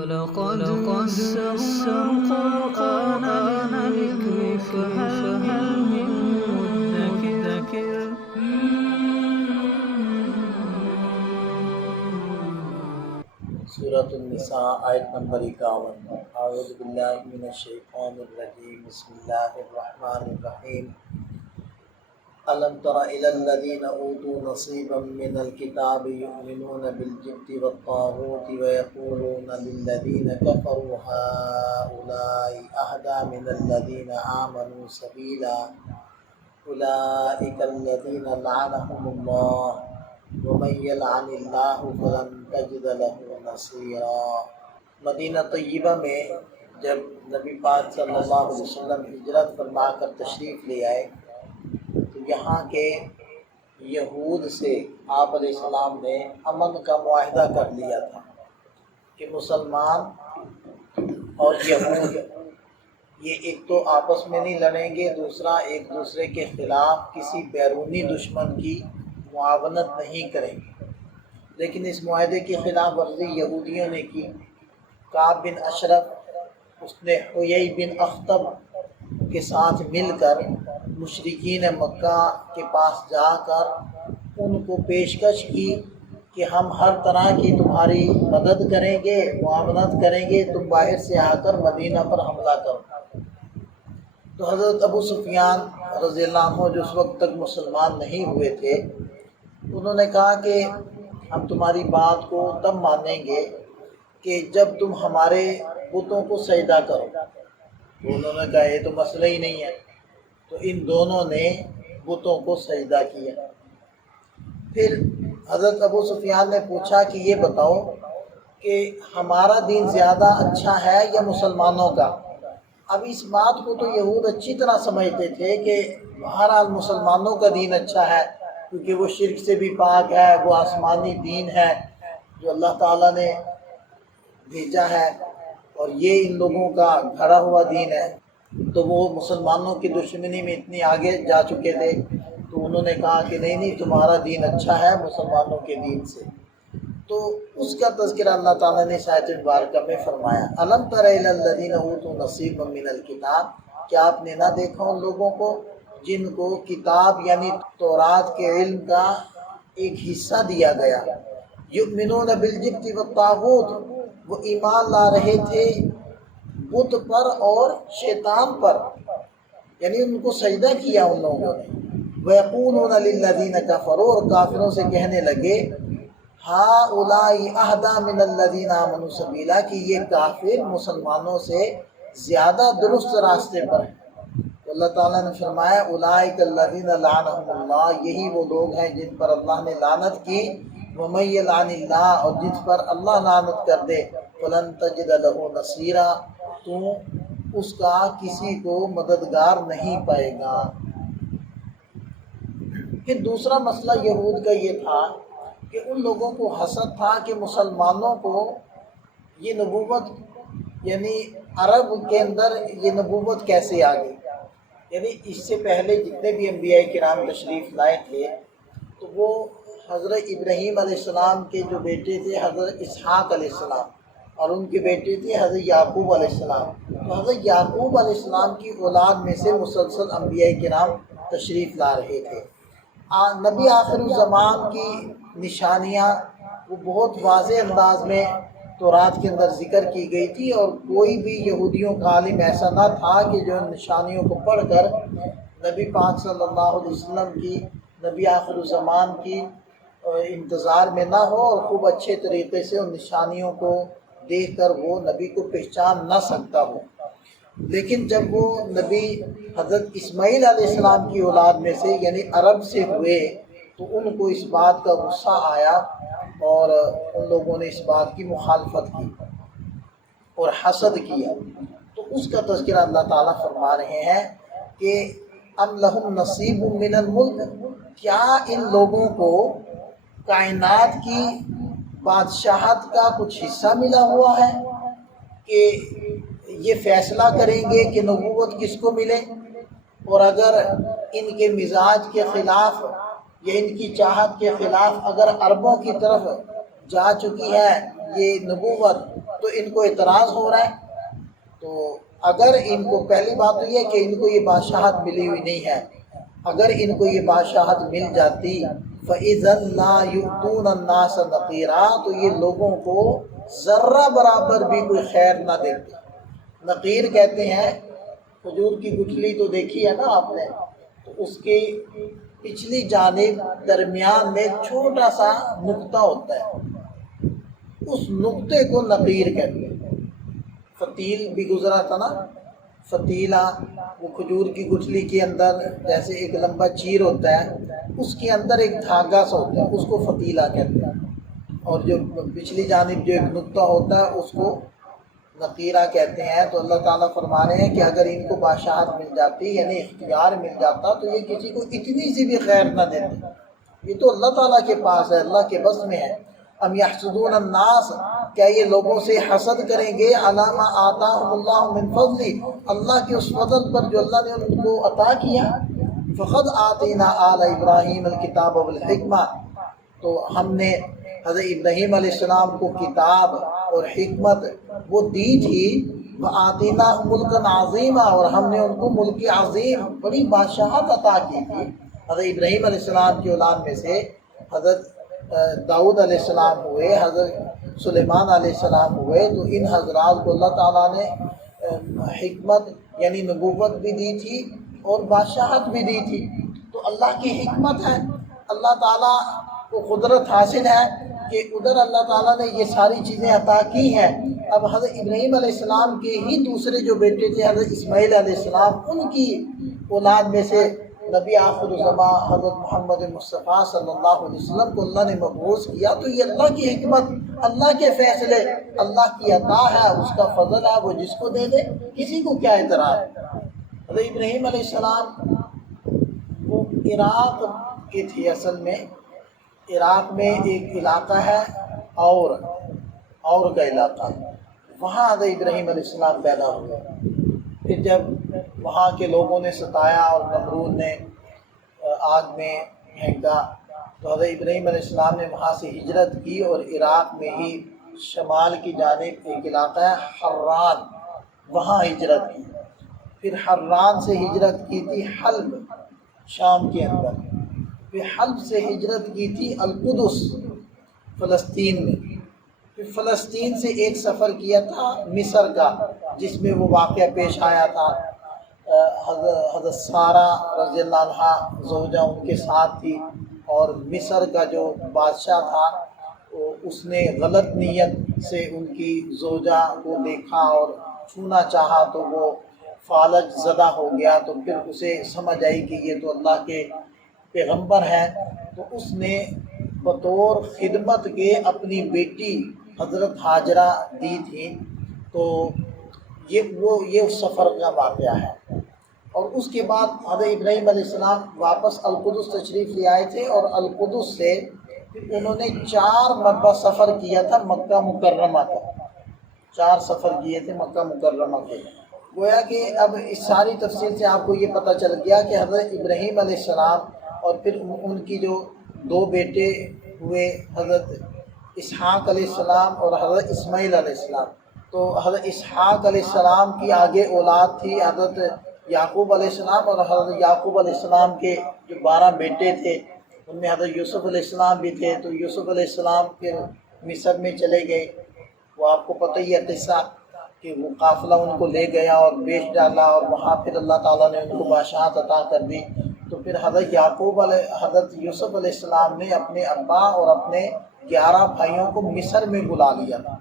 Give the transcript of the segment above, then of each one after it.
ولقد يسرنا القرآن للذكر فهل من مدكر. سورۃ النساء آیت نمبر 51. اعوذ باللہ من الشیطان الرجیم. بسم اللہ الرحمن الرحیم. الم تر الی الذین اوتوا نصیبا من الکتاب یؤمنون بالجبت والطاغوت ویقولون للذین کفروا هؤلاء اہدی من الذین آمنوا سبیلا اولئک الذین لعنهم اللہ ومن یلعن اللہ فلن تجد له نصیرا. مدینہ طیبہ میں جب نبی پاک صلی اللہ علیہ وسلم ہجرت فرما کر تشریف لے آئے تو یہاں کے یہود سے آپ علیہ السلام نے امن کا معاہدہ کر لیا تھا کہ مسلمان اور یہود یہ ایک تو آپس میں نہیں لڑیں گے، دوسرا ایک دوسرے کے خلاف کسی بیرونی دشمن کی معاونت نہیں کریں گے. لیکن اس معاہدے کی خلاف ورزی یہودیوں نے کی. کعب بن اشرف اس نے حیی بن اخطب کے ساتھ مل کر مشرکین مکہ کے پاس جا کر ان کو پیشکش کی کہ ہم ہر طرح کی تمہاری مدد کریں گے، معاونت کریں گے، تم باہر سے آ کر مدینہ پر حملہ کرو. تو حضرت ابو سفیان رضی اللہ عنہ جو اس وقت تک مسلمان نہیں ہوئے تھے، انہوں نے کہا کہ ہم تمہاری بات کو تب مانیں گے کہ جب تم ہمارے بتوں کو سجدہ کرو. تو انہوں نے کہا یہ تو مسئلہ ہی نہیں ہے. تو ان دونوں نے بتوں کو سجدہ کیا. پھر حضرت ابو سفیان نے پوچھا کہ یہ بتاؤ کہ ہمارا دین زیادہ اچھا ہے یا مسلمانوں کا؟ اب اس بات کو تو یہود اچھی طرح سمجھتے تھے کہ بہرحال مسلمانوں کا دین اچھا ہے، کیونکہ وہ شرک سے بھی پاک ہے، وہ آسمانی دین ہے جو اللہ تعالیٰ نے بھیجا ہے، اور یہ ان لوگوں کا گھڑا ہوا دین ہے. تو وہ مسلمانوں کی دشمنی میں اتنی آگے جا چکے تھے، تو انہوں نے کہا کہ نہیں تمہارا دین اچھا ہے مسلمانوں کے دین سے. تو اس کا تذکرہ اللہ تعالیٰ نے آیت مبارکہ میں فرمایا. الم تر الی الذین اوتوا نصیبا من الکتاب، کیا آپ نے نہ دیکھا ان لوگوں کو جن کو کتاب یعنی تورات کے علم کا ایک حصہ دیا گیا. یؤمنون بالجبت والطاغوت، وہ ایمان لا رہے تھے بت پر اور شیطان پر، یعنی ان کو سجدہ کیا ان لوگوں نے. وَيَقُولُونَ لِلَّذِينَ كَفَرُوا، اور کافروں سے کہنے لگے هَؤُلَاءِ أَهْدَىٰ مِنَ الَّذِينَ آمَنُوا سَبِيلًا، کہ یہ کافر مسلمانوں سے زیادہ درست راستے پر ہیں. تو اللہ تعالیٰ نے فرمایا اولئک الذین لعنهم اللہ، یہی وہ لوگ ہیں جن پر اللہ نے لعنت کی. ومن یلعن اللہ، اور جس پر اللہ لعنت کر دے، فلن تجد له نصیرا، تو اس کا کسی کو مددگار نہیں پائے گا. پھر دوسرا مسئلہ یہود کا یہ تھا کہ ان لوگوں کو حسد تھا کہ مسلمانوں کو یہ نبوت یعنی عرب کے اندر یہ نبوت کیسے آ گئی. یعنی اس سے پہلے جتنے بھی انبیاء کرام تشریف لائے تھے تو وہ حضرت ابراہیم علیہ السلام کے جو بیٹے تھے حضرت اسحاق علیہ السلام، اور ان کے بیٹے تھے حضرت یعقوب علیہ السلام. تو حضرت یعقوب علیہ السلام کی اولاد میں سے مسلسل انبیاء کرام تشریف لا رہے تھے. نبی آخر الزمان کی نشانیاں وہ بہت واضح انداز میں تورات کے اندر ذکر کی گئی تھی، اور کوئی بھی یہودیوں کا عالم ایسا نہ تھا کہ جو ان نشانیوں کو پڑھ کر نبی پاک صلی اللہ علیہ وسلم کی نبی آخر الزمان کی انتظار میں نہ ہو اور خوب اچھے طریقے سے ان نشانیوں کو دیکھ کر وہ نبی کو پہچان نہ سکتا ہو. لیکن جب وہ نبی حضرت اسماعیل علیہ السلام کی اولاد میں سے یعنی عرب سے ہوئے تو ان کو اس بات کا غصہ آیا اور ان لوگوں نے اس بات کی مخالفت کی اور حسد کیا. تو اس کا تذکرہ اللہ تعالیٰ فرما رہے ہیں کہ ام لہم نصیب من الملک، کیا ان لوگوں کو کائنات کی بادشاہت کا کچھ حصہ ملا ہوا ہے کہ یہ فیصلہ کریں گے کہ نبوت کس کو ملے. اور اگر ان کے مزاج کے خلاف یا ان کی چاہت کے خلاف اگر عربوں کی طرف جا چکی ہے یہ نبوت تو ان کو اعتراض ہو رہا ہے۔ تو اگر ان کو پہلی بات تو یہ کہ ان کو یہ بادشاہت ملی ہوئی نہیں ہے، اگر ان کو یہ بادشاہت مل جاتی فَإِذًا لَا يُؤْتُونَ النَّاسَ نَقِيرًا، تو یہ لوگوں کو ذرہ برابر بھی کوئی خیر نہ دیتے۔ نقیر کہتے ہیں، کھجور کی گٹھلی تو دیکھی ہے نا آپ نے، تو اس کی پچھلی جانب درمیان میں چھوٹا سا نقطہ ہوتا ہے، اس نقطے کو نقیر کہتے ہیں۔ فتیل بھی گزرا تھا نا، فتیلہ وہ کھجور کی گٹھلی کے اندر جیسے ایک لمبا چیر ہوتا ہے، اس کے اندر ایک دھاگا سا ہوتا ہے، اس کو فتیلہ کہتے ہیں، اور جو پچھلی جانب جو ایک نقطہ ہوتا ہے اس کو نقیرہ کہتے ہیں۔ تو اللہ تعالیٰ فرما رہے ہیں کہ اگر ان کو بادشاہت مل جاتی یعنی اختیار مل جاتا تو یہ کسی کو اتنی سی بھی خیر نہ دیتے، یہ تو اللہ تعالیٰ کے پاس ہے، اللہ کے بس میں ہے۔ ام یحسدون الناس، کیا یہ لوگوں سے حسد کریں گے، علی ما آتاہم اللہ من فضل، اللہ کے اس فضل پر جو اللہ نے ان کو عطا کیا۔ فقد آتینا آل ابراہیم الکتاب والحکمہ، تو ہم نے حضرت ابراہیم علیہ السلام کو کتاب اور حکمت وہ دی تھی، وآتیناہم ملکا عظیما، اور ہم نے ان کو ملک عظیم بڑی بادشاہت عطا کی تھی۔ حضرت ابراہیم علیہ السلام کی اولاد میں سے حضرت داؤد علیہ السلام ہوئے، حضرت سلیمان علیہ السلام ہوئے، تو ان حضرات کو اللہ تعالیٰ نے حکمت یعنی نبوت بھی دی تھی اور بادشاہت بھی دی تھی۔ تو اللہ کی حکمت ہے، اللہ تعالیٰ کو قدرت حاصل ہے کہ ادھر اللہ تعالیٰ نے یہ ساری چیزیں عطا کی ہیں۔ اب حضرت ابراہیم علیہ السلام کے ہی دوسرے جو بیٹے تھے حضرت اسماعیل علیہ السلام، ان کی اولاد میں سے نبی آخر الزماں حضرت محمد مصطفیٰ صلی اللہ علیہ وسلم کو اللہ نے مبعوث کیا۔ تو یہ اللہ کی حکمت، اللہ کے فیصلے، اللہ کی عطا ہے، اس کا فضل ہے، وہ جس کو دے دے، کسی کو کیا اعتراض۔ حضرت ابراہیم علیہ السلام وہ عراق کے تھے، اصل میں عراق میں ایک علاقہ ہے اور کا علاقہ، وہاں حضرت ابراہیم علیہ السلام پیدا ہوئے۔ پھر جب وہاں کے لوگوں نے ستایا اور نمرود نے آگ میں پھینکا تو حضرت ابراہیم علیہ السلام نے وہاں سے ہجرت کی اور عراق میں ہی شمال کی جانب ایک علاقہ ہے حران، وہاں ہجرت کی۔ پھر حران سے ہجرت کی تھی حلب شام کے اندر، پھر حلب سے ہجرت کی تھی القدس فلسطین میں، پھر فلسطین سے ایک سفر کیا تھا مصر کا، جس میں وہ واقعہ پیش آیا تھا، حضرت سارہ رضی اللہ عنہ زوجہ ان کے ساتھ تھی، اور مصر کا جو بادشاہ تھا اس نے غلط نیت سے ان کی زوجہ کو دیکھا اور چھونا چاہا تو وہ فالج زدہ ہو گیا، تو پھر اسے سمجھ آئی کہ یہ تو اللہ کے پیغمبر ہیں، تو اس نے بطور خدمت کے اپنی بیٹی حضرت ہاجرہ دی تھی۔ تو یہ اس سفر کا واقعہ ہے۔ اور اس کے بعد حضرت ابراہیم علیہ السلام واپس القدس تشریف لے آئے تھے، اور القدس سے پھر انہوں نے 4 مرتبہ سفر کیا تھا مکہ مکرمہ تک، 4 سفر کیے تھے مکہ مکرمہ کے۔ گویا کہ اب اس ساری تفصیل سے آپ کو یہ پتہ چل گیا کہ حضرت ابراہیم علیہ السلام اور پھر ان کی جو 2 بیٹے ہوئے حضرت اسحاق علیہ السلام اور حضرت اسماعیل علیہ السلام، تو حضرت اسحاق علیہ السلام کی آگے اولاد تھی حضرت یعقوب علیہ السلام، اور حضرت یعقوب علیہ السلام کے جو 12 بیٹے تھے ان میں حضرت یوسف علیہ السلام بھی تھے۔ تو یوسف علیہ السلام پھر مصر میں چلے گئے، وہ آپ کو پتہ ہی ہے قصہ کہ وہ قافلہ ان کو لے گیا اور بیچ ڈالا، اور وہاں پھر اللہ تعالیٰ نے ان کو بادشاہت عطا کر دی۔ تو پھر حضرت یوسف علیہ السلام نے اپنے ابا اور اپنے 11 بھائیوں کو مصر میں بلا لیا تھا،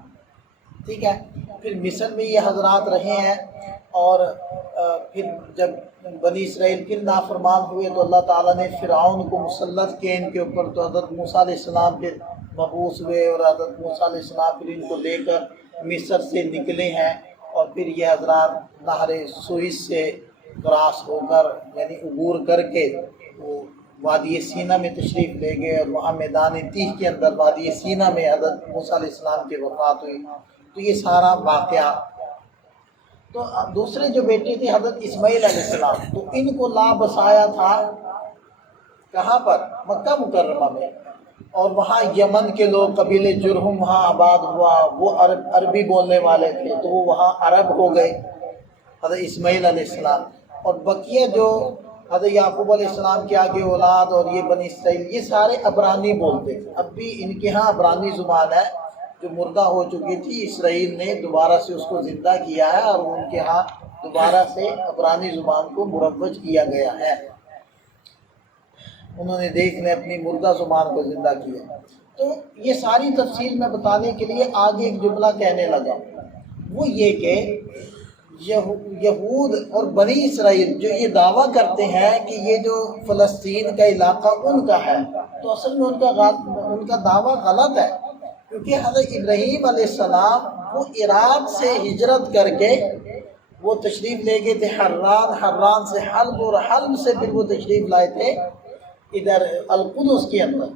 ٹھیک ہے۔ پھر مصر میں یہ حضرات رہے ہیں، اور پھر جب بنی اسرائیل پھر نافرمان ہوئے تو اللہ تعالیٰ نے فرعون کو مسلط کیا ان کے اوپر، تو حضرت موسیٰ علیہ السلام پھر مبعوث ہوئے، اور حضرت موسیٰ علیہ السلام پھر ان کو لے کر مصر سے نکلے ہیں، اور پھر یہ حضرات نہر سوئس سے کراس ہو کر یعنی عبور کر کے وہ وادی سینا میں تشریف لے گئے، اور وہاں میدان تیہ کے اندر وادی سینا میں حضرت موسیٰ علیہ السلام کی وفات ہوئی۔ تو یہ سارا واقعہ۔ تو دوسرے جو بیٹے تھے حضرت اسماعیل علیہ السلام، تو ان کو لا بسایا تھا کہاں پر؟ مکہ مکرمہ میں۔ اور وہاں یمن کے لوگ قبیلے جرہم وہاں آباد ہوا، وہ عربی بولنے والے تھے تو وہ وہاں عرب ہو گئے حضرت اسماعیل علیہ السلام، اور بقیہ جو حضرت یعقوب علیہ السلام کے آگے اولاد اور یہ بنی اسرائیل یہ سارے عبرانی بولتے تھے۔ اب بھی ان کے ہاں عبرانی زبان ہے جو مردہ ہو چکی تھی، اسرائیل نے دوبارہ سے اس کو زندہ کیا ہے اور ان کے ہاں دوبارہ سے عبرانی زبان کو مروج کیا گیا ہے، انہوں نے دیکھ لیں اپنی مردہ زبان کو زندہ کیا۔ تو یہ ساری تفصیل میں بتانے کے لیے آگے ایک جملہ کہنے لگا، وہ یہ کہ یہود اور بنی اسرائیل جو یہ دعویٰ کرتے ہیں کہ یہ جو فلسطین کا علاقہ ان کا ہے، تو اصل میں ان کا دعویٰ غلط ہے، کیونکہ حضرت ابراہیم علیہ السلام وہ عراق سے ہجرت کر کے وہ تشریف لے گئے تھے حران سے حلب، اور حلب سے پھر وہ تشریف لائے تھے ادھر القدس کے اندر۔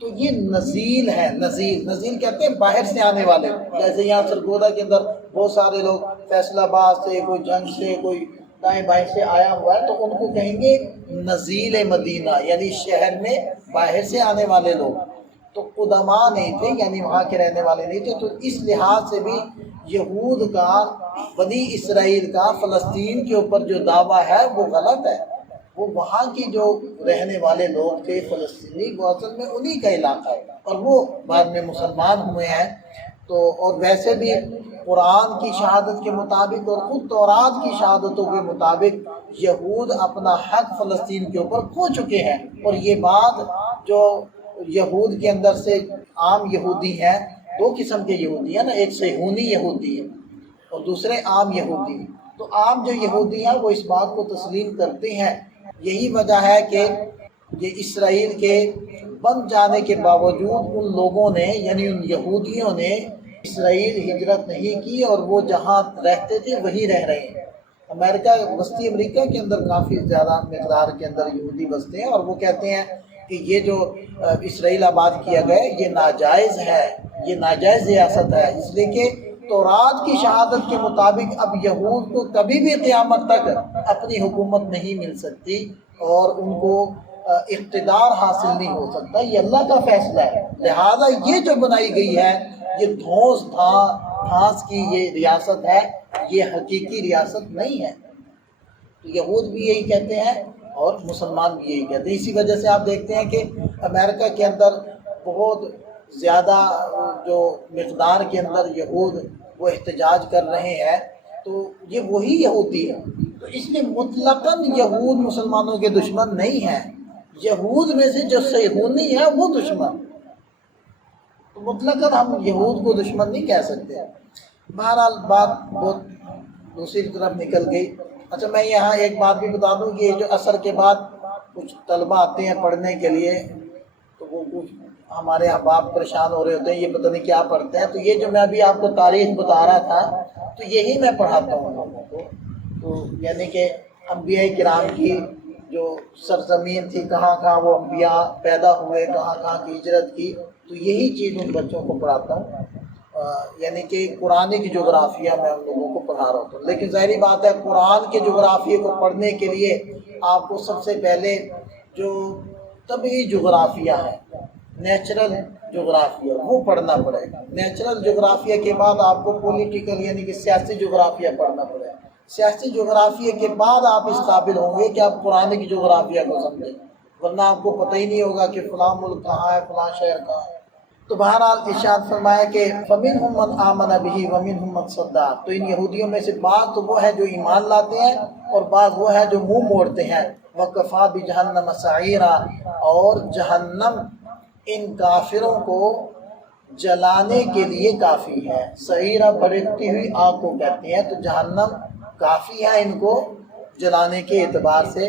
تو یہ نزیل ہے، نزیل کہتے ہیں باہر سے آنے والے، جیسے یہاں سرگودا کے اندر بہت سارے لوگ فیصل آباد سے، کوئی جنگ سے، کوئی دائیں بائیں سے آیا ہوا ہے، تو ان کو کہیں گے نزیل مدینہ، یعنی شہر میں باہر سے آنے والے لوگ، تو قدما نہیں تھے، یعنی وہاں کے رہنے والے نہیں تھے۔ تو اس لحاظ سے بھی یہود کا، بنی اسرائیل کا فلسطین کے اوپر جو دعویٰ ہے وہ غلط ہے، وہ وہاں کی جو رہنے والے لوگ تھے فلسطینی، وہ اصل میں انہی کا علاقہ ہے، اور وہ بعد میں مسلمان ہوئے ہیں۔ تو اور ویسے بھی قرآن کی شہادت کے مطابق اور خود تورات کی شہادتوں کے مطابق یہود اپنا حق فلسطین کے اوپر کھو چکے ہیں، اور یہ بات جو یہود کے اندر سے عام یہودی ہیں، دو قسم کے یہودی ہیں نا، ایک صہیونی یہودی ہے اور دوسرے عام یہودی ہیں۔ تو عام جو یہودی ہیں وہ اس بات کو تسلیم کرتے ہیں، یہی وجہ ہے کہ یہ اسرائیل کے بن جانے کے باوجود ان لوگوں نے، یعنی ان یہودیوں نے اسرائیل ہجرت نہیں کی، اور وہ جہاں رہتے تھے وہی رہ رہے ہیں۔ امریکہ، وسطی امریکہ کے اندر کافی زیادہ مقدار کے اندر یہودی بستے ہیں، اور وہ کہتے ہیں کہ یہ جو اسرائیل آباد کیا گیا یہ ناجائز ہے، یہ ناجائز ریاست ہے، اس لیے کہ تورات کی شہادت کے مطابق اب یہود کو کبھی بھی قیامت تک اپنی حکومت نہیں مل سکتی، اور ان کو اقتدار حاصل نہیں ہو سکتا، یہ اللہ کا فیصلہ ہے۔ لہذا یہ جو بنائی گئی ہے یہ دھانس کی یہ ریاست ہے، یہ حقیقی ریاست نہیں ہے۔ تو یہود بھی یہی کہتے ہیں اور مسلمان بھی یہی کہتے ہیں۔ اسی وجہ سے آپ دیکھتے ہیں کہ امریکہ کے اندر بہت زیادہ جو مقدار کے اندر یہود وہ احتجاج کر رہے ہیں، تو یہ وہی یہودی ہے۔ تو اس لیے مطلقاً یہود مسلمانوں کے دشمن نہیں ہیں، یہود میں سے جو صہیونی ہے وہ دشمن، تو مطلقاً ہم یہود کو دشمن نہیں کہہ سکتے۔ بہرحال بات بہت دوسری طرف نکل گئی۔ اچھا، میں یہاں ایک بات بھی بتا دوں کہ جو عصر کے بعد کچھ طلبہ آتے ہیں پڑھنے کے لیے، تو وہ کچھ ہمارے احباب پریشان ہو رہے ہوتے ہیں، یہ پتہ نہیں کیا پڑھتے ہیں، تو یہ جو میں ابھی آپ کو تاریخ بتا رہا تھا تو یہی میں پڑھاتا ہوں لوگوں کو، تو یعنی کہ انبیاء کرام کی جو سرزمین تھی، کہاں کہاں وہ انبیاء پیدا ہوئے، کہاں کہاں کی ہجرت کی، تو یہی چیز ان بچوں کو پڑھاتا ہوں، یعنی کہ قرآن کی جغرافیہ میں ان لوگوں کو پڑھا رہا ہوتا ہوں۔ لیکن ظاہری بات ہے قرآن کے جغرافیے کو پڑھنے کے لیے آپ کو سب سے پہلے جو طبعی جغرافیہ ہے، نیچرل جغرافیہ، وہ پڑھنا پڑے گا۔ نیچرل جغرافیہ کے بعد آپ کو پولیٹیکل یعنی کہ سیاسی جغرافیہ پڑھنا پڑے گا۔ سیاسی جغرافیہ کے بعد آپ اس قابل ہوں گے کہ آپ قرآن کی جغرافیہ کو سمجھیں، ورنہ آپ کو پتہ ہی نہیں ہوگا کہ فلاں ملک کہاں ہے، فلاں شہر کہاں ہے۔ تو بہرحال ارشاد فرمایا کہ فَمِنْهُمْ مَنْ آمَنَ بِهِ وَمِنْهُمْ مَنْ صَدَّ، تو ان یہودیوں میں سے بعض تو وہ ہے جو ایمان لاتے ہیں اور بعض وہ ہے جو منہ موڑتے ہیں۔ وَكَفَى بِجَهَنَّمَ سَعِيرًا، اور جہنم ان کافروں کو جلانے کے لیے کافی ہے۔ سعیرہ بھڑکتی ہوئی آگ کو کہتے ہیں، تو جہنم کافی ہے ان کو جلانے کے اعتبار سے۔